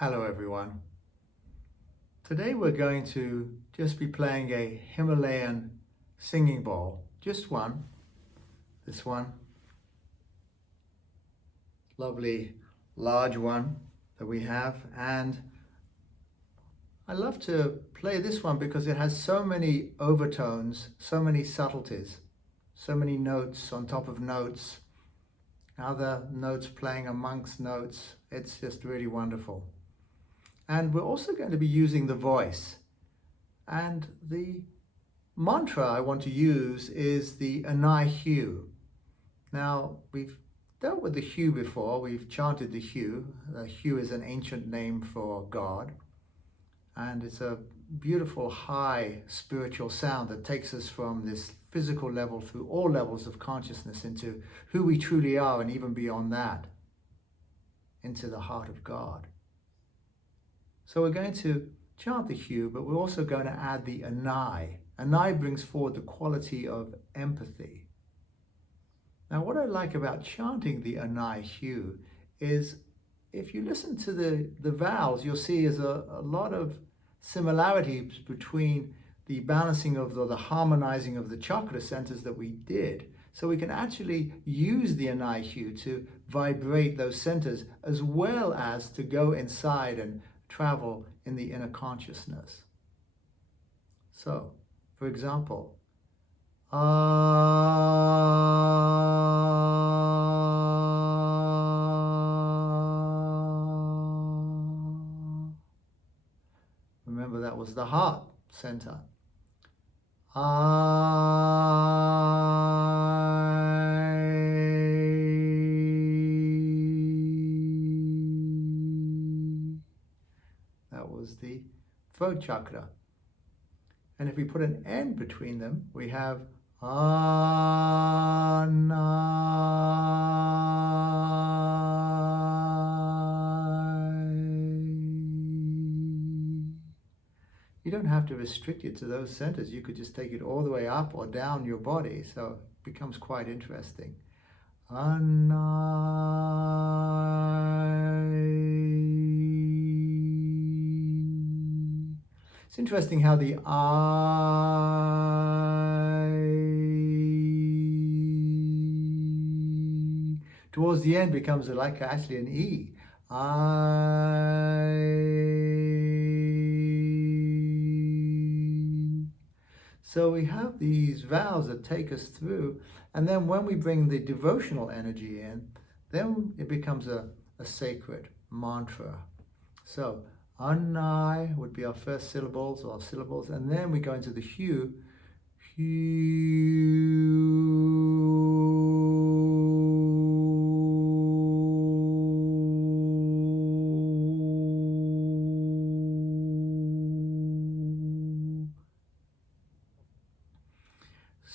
Hello everyone. Today we're going to just be playing a Himalayan singing bowl. Just one. This one. Lovely large one that we have. And I love to play this one because it has so many overtones, so many subtleties, so many notes on top of notes, other notes playing amongst notes. It's just really wonderful. And we're also going to be using the voice. And the mantra I want to use is the Anihu. Now, we've dealt with the Hu before. We've chanted the Hu. The Hu is an ancient name for God. And it's a beautiful, high spiritual sound that takes us from this physical level through all levels of consciousness into who we truly are, and even beyond that, into the heart of God. So we're going to chant the Hu, but we're also going to add the Anai. Anai brings forward the quality of empathy. Now, what I like about chanting the Anai Hu is if you listen to the vowels, you'll see there's a lot of similarities between the balancing of the harmonizing of the chakra centers that we did. So we can actually use the Anihu to vibrate those centers as well as to go inside and travel in the inner consciousness. So, for example, remember that was the heart center. That was the throat chakra. And if we put an N between them, we have You don't have to restrict it to those centers. You could just take it all the way up or down your body. So it becomes quite interesting. It's interesting how the I towards the end becomes like actually an E. So we have these vowels that take us through, and then when we bring the devotional energy in, then it becomes a sacred mantra. So Anai would be our first syllables, and then we go into the Hu.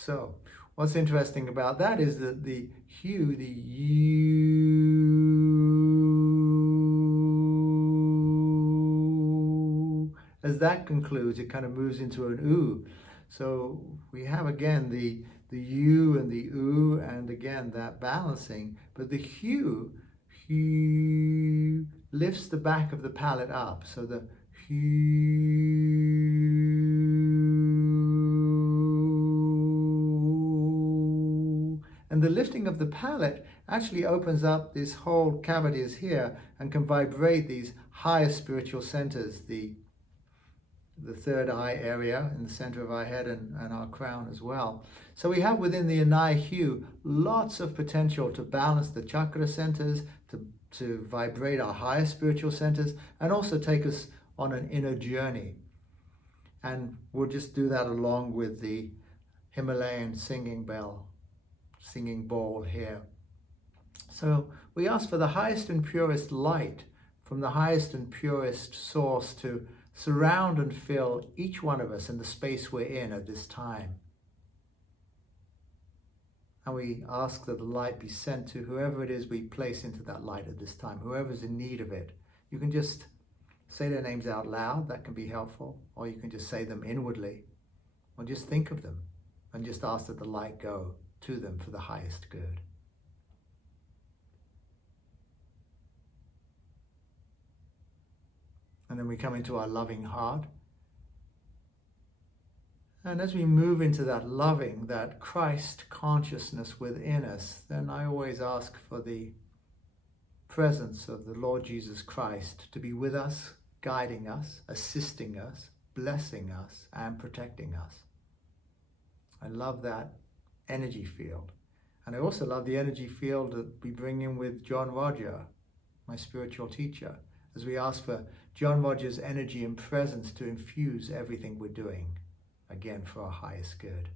So what's interesting about that is that the Hu, the U, as that concludes, it kind of moves into an U. So we have again the U and the U, and again that balancing, but the Hu lifts the back of the palate up. So the Hu. And the lifting of the palate actually opens up this whole cavities here and can vibrate these higher spiritual centers, the third eye area in the center of our head and our crown as well. So we have within the Anihu lots of potential to balance the chakra centers, to vibrate our higher spiritual centers, and also take us on an inner journey. And we'll just do that along with the Himalayan singing bowl here. So we ask for the highest and purest light from the highest and purest source to surround and fill each one of us in the space we're in at this time. And we ask that the light be sent to whoever it is we place into that light at this time, whoever's in need of it. You can just say their names out loud, that can be helpful, or you can just say them inwardly, or just think of them and just ask that the light go to them for the highest good. then we come into our loving heart. And as we move into that loving, that Christ consciousness within us, then I always ask for the presence of the Lord Jesus Christ to be with us, guiding us, assisting us, blessing us, and protecting us. I love that energy field. And I also love the energy field that we bring in with John Roger, my spiritual teacher, as we ask for John Roger's energy and presence to infuse everything we're doing, again, for our highest good.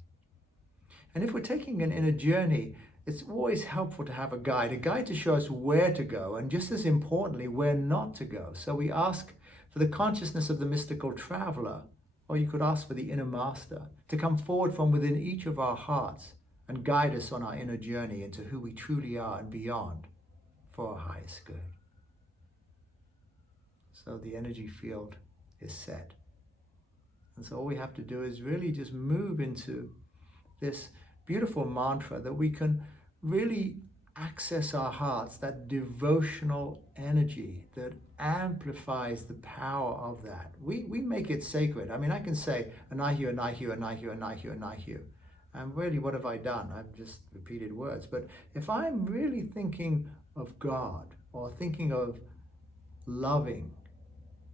And if we're taking an inner journey, it's always helpful to have a guide to show us where to go, and just as importantly, where not to go. So we ask for the consciousness of the mystical traveler, or you could ask for the inner master, to come forward from within each of our hearts and guide us on our inner journey into who we truly are and beyond for our highest good. So the energy field is set. And so all we have to do is really just move into this beautiful mantra that we can really access our hearts, that devotional energy that amplifies the power of that. We make it sacred. I mean, I can say, Anihu, Anihu, Anihu, Anihu, Anihu. And really, what have I done? I've just repeated words. But if I'm really thinking of God or thinking of loving,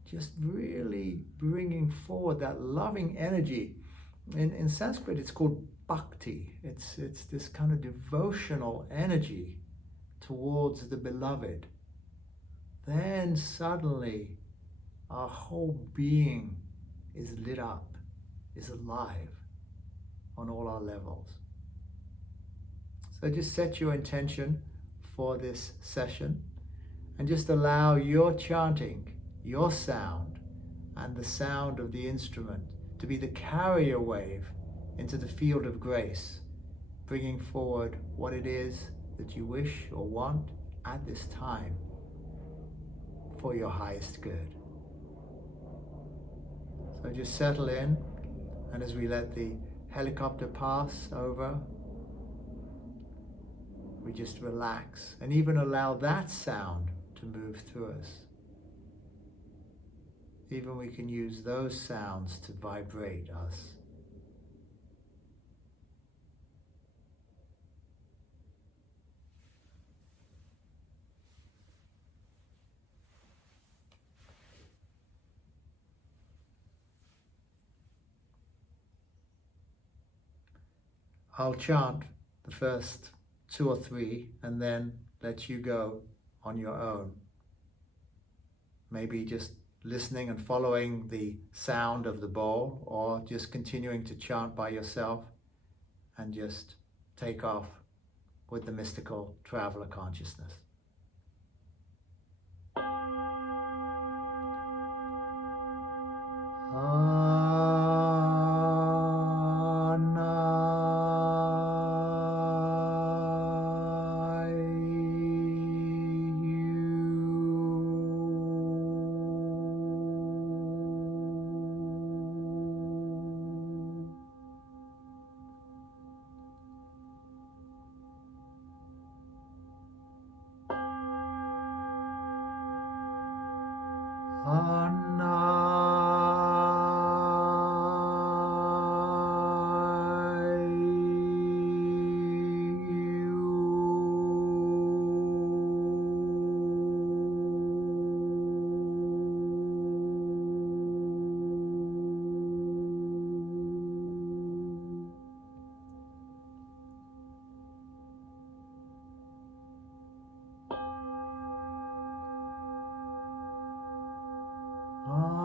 just really bringing forward that loving energy. In Sanskrit, it's called bhakti. It's this kind of devotional energy towards the beloved. Then suddenly our whole being is lit up, is alive on all our levels. So just set your intention for this session and just allow your chanting, your sound, and the sound of the instrument to be the carrier wave into the field of grace, bringing forward what it is that you wish or want at this time for your highest good. So just settle in, and as we let the helicopter pass over, we just relax and even allow that sound to move through us. Even we can use those sounds to vibrate us. I'll chant the first 2 or 3 and then let you go on your own. Maybe just listening and following the sound of the bowl, or just continuing to chant by yourself and just take off with the mystical traveler consciousness. Ah.